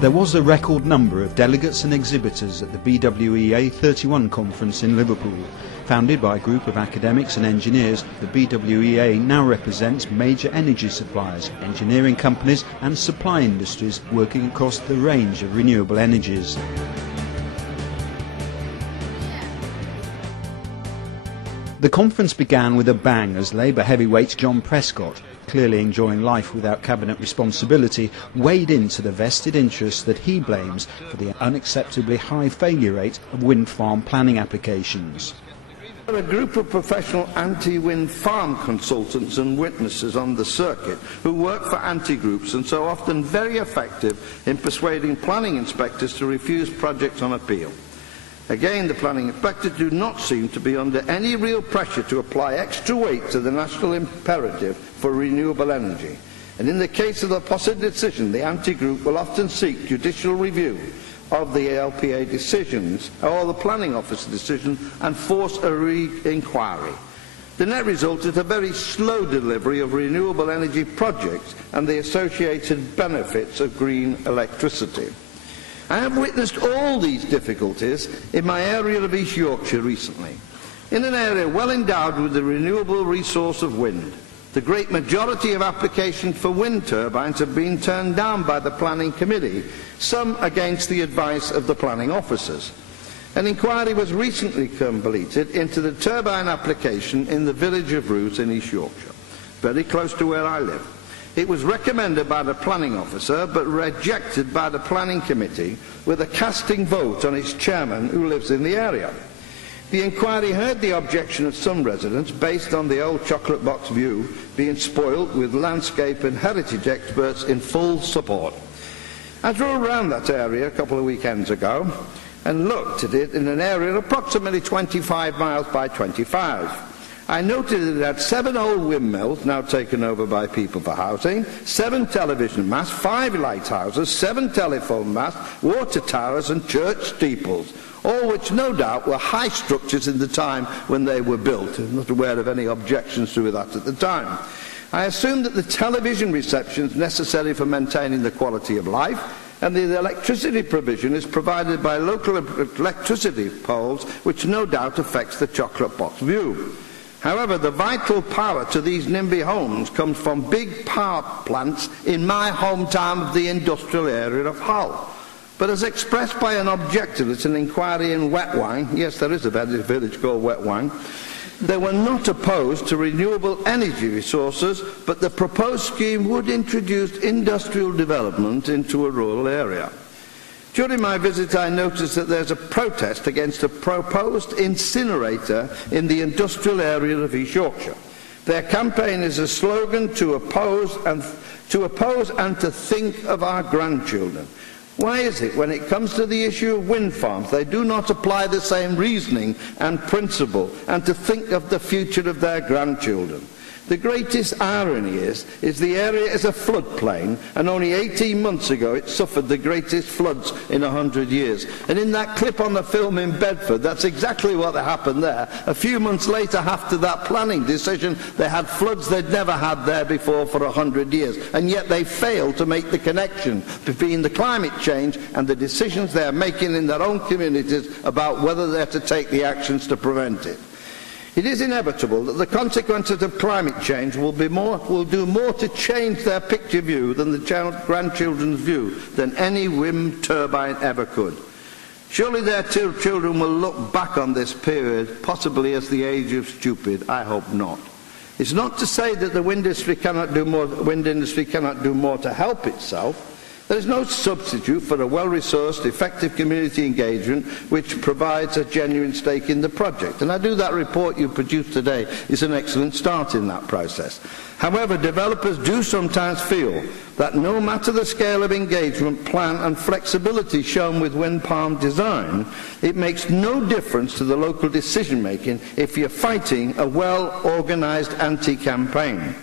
There was a record number of delegates and exhibitors at the BWEA31 conference in Liverpool. Founded by a group of academics and engineers, the BWEA now represents major energy suppliers, engineering companies and supply industries working across the range of renewable energies. The conference began with a bang as Labour heavyweight John Prescott, clearly enjoying life without cabinet responsibility, weighed into the vested interests that he blames for the unacceptably high failure rate of wind farm planning applications. A group of professional anti-wind farm consultants and witnesses on the circuit who work for anti-groups and so often very effective in persuading planning inspectors to refuse projects on appeal. Again, the planning inspectors do not seem to be under any real pressure to apply extra weight to the national imperative for renewable energy. And in the case of the positive decision, the anti-group will often seek judicial review of the ALPA decisions or the planning officer decision and force a re-inquiry. The net result is a very slow delivery of renewable energy projects and the associated benefits of green electricity. I have witnessed all these difficulties in my area of East Yorkshire recently. In an area well endowed with the renewable resource of wind, the great majority of applications for wind turbines have been turned down by the planning committee, some against the advice of the planning officers. An inquiry was recently completed into the turbine application in the village of Roos in East Yorkshire, very close to where I live. It was recommended by the planning officer but rejected by the planning committee with a casting vote on its chairman who lives in the area. The inquiry heard the objection of some residents based on the old chocolate box view being spoilt, with landscape and heritage experts in full support. I drove around that area a couple of weekends ago and looked at it in an area approximately 25 miles by 25. I noted that it had 7 old windmills, now taken over by people for housing, 7 television masts, 5 lighthouses, 7 telephone masts, water towers and church steeples, all which no doubt were high structures in the time when they were built. I'm not aware of any objections to that at the time. I assume that the television reception is necessary for maintaining the quality of life, and the electricity provision is provided by local electricity poles, which no doubt affects the chocolate box view. However, the vital power to these NIMBY homes comes from big power plants in my hometown of the industrial area of Hull. But as expressed by an objector at an inquiry in Wetwang, yes, there is a village called Wetwang, they were not opposed to renewable energy resources, but the proposed scheme would introduce industrial development into a rural area. During my visit, I noticed that there's a protest against a proposed incinerator in the industrial area of East Yorkshire. Their campaign is a slogan to oppose and to think of our grandchildren. Why is it when it comes to the issue of wind farms, they do not apply the same reasoning and principle and to think of the future of their grandchildren? The greatest irony is the area is a floodplain, and only 18 months ago it suffered the greatest floods in 100 years. And in that clip on the film in Bedford, that's exactly what happened there. A few months later, after that planning decision, they had floods they'd never had there before for 100 years. And yet they failed to make the connection between the climate change and the decisions they're making in their own communities about whether they're to take the actions to prevent it. It is inevitable that the consequences of climate change will do more to change their picture view than the grandchildren's view than any wind turbine ever could. Surely their children will look back on this period possibly as the age of stupid. I hope not. It's not to say that the wind industry cannot do more to help itself. There is no substitute for a well-resourced, effective community engagement which provides a genuine stake in the project. And that report you produced today is an excellent start in that process. However, developers do sometimes feel that no matter the scale of engagement, plan and flexibility shown with wind farm design, it makes no difference to the local decision-making if you're fighting a well-organised anti-campaign.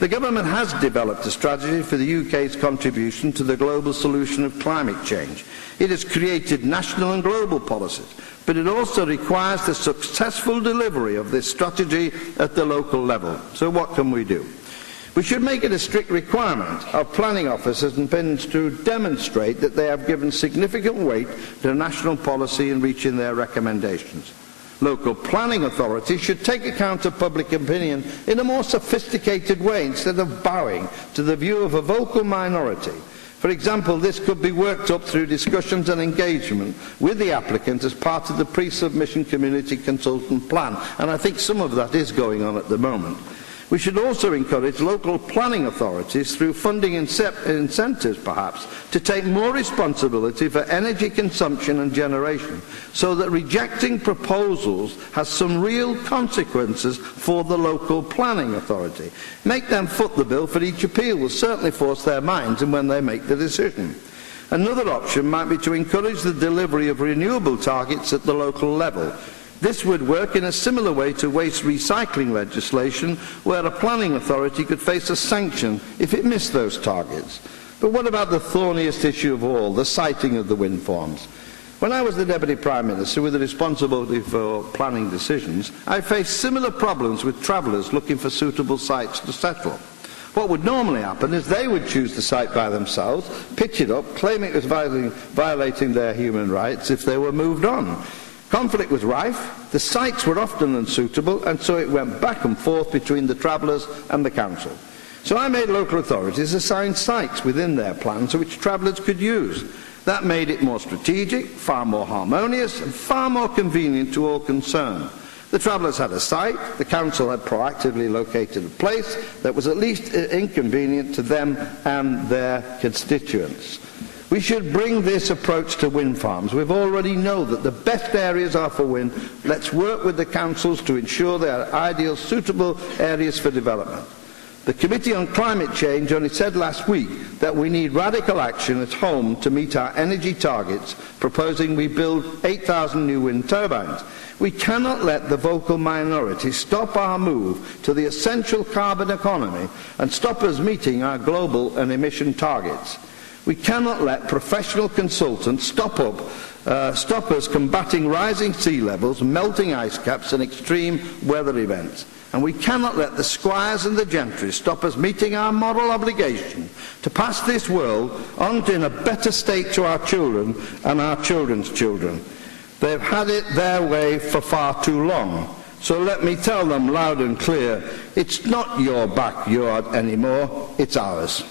The government has developed a strategy for the UK's contribution to the global solution of climate change. It has created national and global policies, but it also requires the successful delivery of this strategy at the local level. So what can we do? We should make it a strict requirement of planning officers and PINs to demonstrate that they have given significant weight to national policy in reaching their recommendations. Local planning authorities should take account of public opinion in a more sophisticated way instead of bowing to the view of a vocal minority. For example, this could be worked up through discussions and engagement with the applicant as part of the pre-submission community consultant plan, and I think some of that is going on at the moment. We should also encourage local planning authorities, through funding incentives perhaps, to take more responsibility for energy consumption and generation, so that rejecting proposals has some real consequences for the local planning authority. Make them foot the bill for each appeal will certainly force their minds in when they make the decision. Another option might be to encourage the delivery of renewable targets at the local level. This would work in a similar way to waste recycling legislation, where a planning authority could face a sanction if it missed those targets. But what about the thorniest issue of all, the siting of the wind farms? When I was the Deputy Prime Minister with the responsibility for planning decisions, I faced similar problems with travellers looking for suitable sites to settle. What would normally happen is they would choose the site by themselves, pitch it up, claim it was violating their human rights if they were moved on. Conflict was rife, the sites were often unsuitable, and so it went back and forth between the travellers and the council. So I made local authorities assign sites within their plans which travellers could use. That made it more strategic, far more harmonious, and far more convenient to all concerned. The travellers had a site, the council had proactively located a place that was at least inconvenient to them and their constituents. We should bring this approach to wind farms. We already know that the best areas are for wind. Let's work with the councils to ensure they are ideal, suitable areas for development. The Committee on Climate Change only said last week that we need radical action at home to meet our energy targets, proposing we build 8,000 new wind turbines. We cannot let the vocal minority stop our move to the essential carbon economy and stop us meeting our global and emission targets. We cannot let professional consultants stop us combating rising sea levels, melting ice caps and extreme weather events. And we cannot let the squires and the gentry stop us meeting our moral obligation to pass this world on in a better state to our children and our children's children. They've had it their way for far too long. So let me tell them loud and clear, it's not your backyard anymore, it's ours.